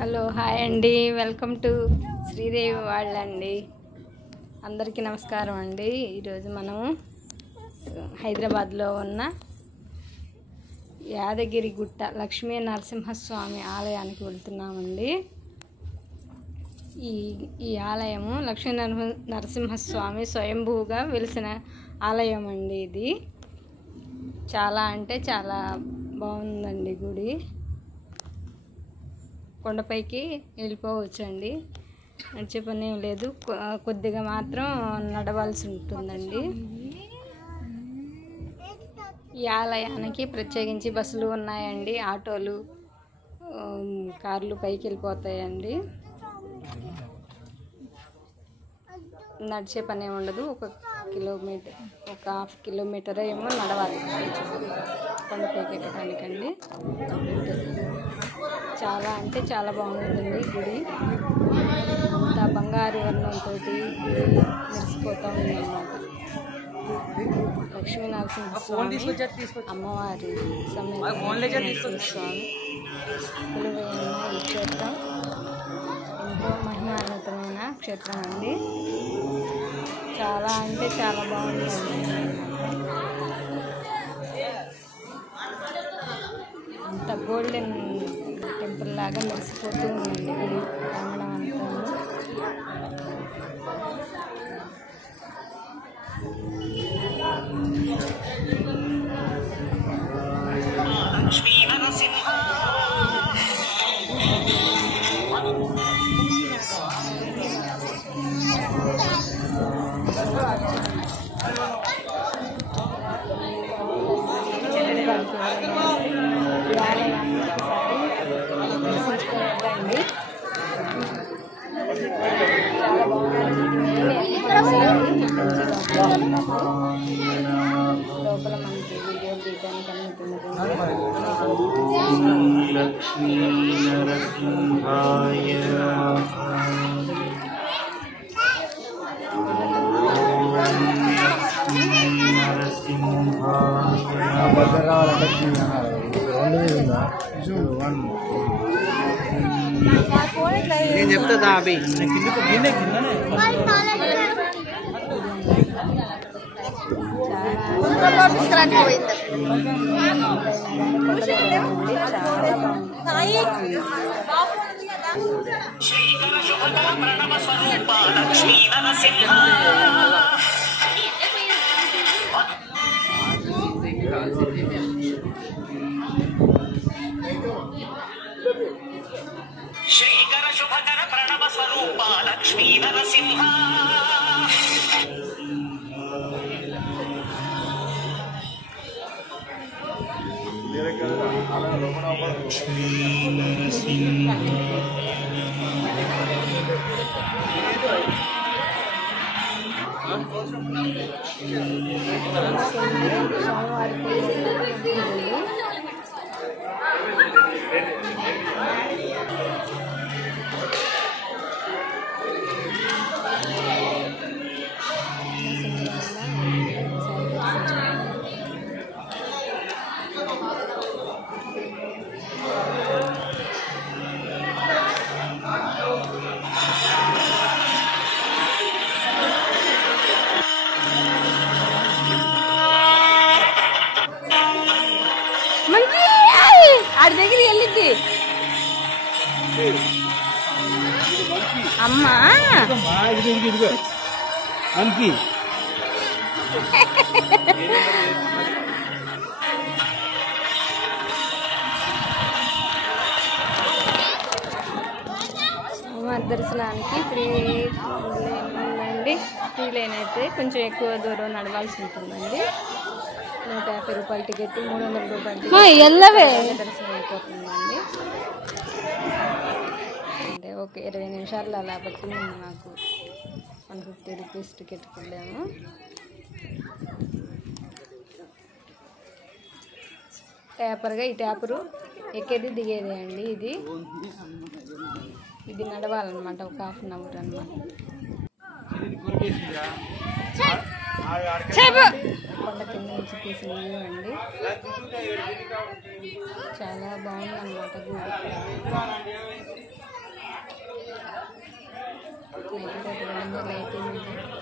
Hello hi అండి, welcome to Sridevi వాళ్ళ అండి. అందరికీ నమస్కారం అండి. ఈరోజు మనం హైదరాబాద్లో ఉన్న యాదగిరిగుట్ట లక్ష్మీ నరసింహస్వామి ఆలయానికి వెళ్తున్నామండి. ఈ ఆలయము లక్ష్మీ నరసింహస్వామి స్వయంభూగా వెలిసిన ఆలయం అండి. ఇది చాలా అంటే చాలా బాగుందండి. గుడి కొండపైకి వెళ్ళిపోవచ్చండి. నడిచే పని ఏం లేదు, కొద్దిగా మాత్రం నడవాల్సి ఉంటుందండి. ఈ ఆలయానికి ప్రత్యేకించి బస్సులు ఉన్నాయండి, ఆటోలు, కార్లు పైకి వెళ్ళిపోతాయండి. నడిచే పని ఏమి ఉండదు. ఒక హాఫ్ కిలోమీటర్ ఏమో నడవాలి కొండపైకి ఎక్కడానికండి. చాలా అంటే చాలా బాగుంటుందండి. గుడి అంతా బంగారు వర్ణంతో మెరిసిపోతూ ఉందన్నమాట. లక్ష్మీ నరసింహస్వామి అమ్మవారి స్వామి కొలువైన ఈ క్షేత్రం ఎంతో మహిమాన్వితమైన క్షేత్రం అండి. చాలా అంటే చాలా బాగుంటుంది. అంత గోల్డెన్ టెంపుల్ లాగా మెరిసిపోతూ ఉందండి గుడి ప్రాంగణం అంతా. లోపల మనకి వీడియో తీయడానికి లక్ష్మీ నరసింహాయ నేను చెప్తా అభి శ్రీకర శుభకర ప్రణవ స్వరూప లక్ష్మీ నరసింహ ఆడి దగ్గర వెళ్ళిద్ది అమ్మా. దర్శనానికి ఫ్రీ ఉందండి. ఫ్రీ లైన్ అయితే కొంచెం ఎక్కువ దూరం నడవాల్సి ఉంటుందండి. 150 రూపాయల టికెట్, 300 రూపాయల టికెట్ దర్శనం అయిపోతుందండి. అంటే ఒక 20 నిమిషాలు అలా పట్టింది నాకు. 150 రూపీస్ టికెట్కి వెళ్ళాము. ట్యాపర్గా ఈ ట్యాపరు ఎక్కేది దిగేది అండి. ఇది నడవాలన్నమాట, ఒక హాఫ్ అన్ అవర్ అన్నమాట. కొండ కింద నుంచి తీసిన వ్యూ అండి. చాలా బాగుందన్నమాట గుడి. నైట్ 2 అయిపోయింది.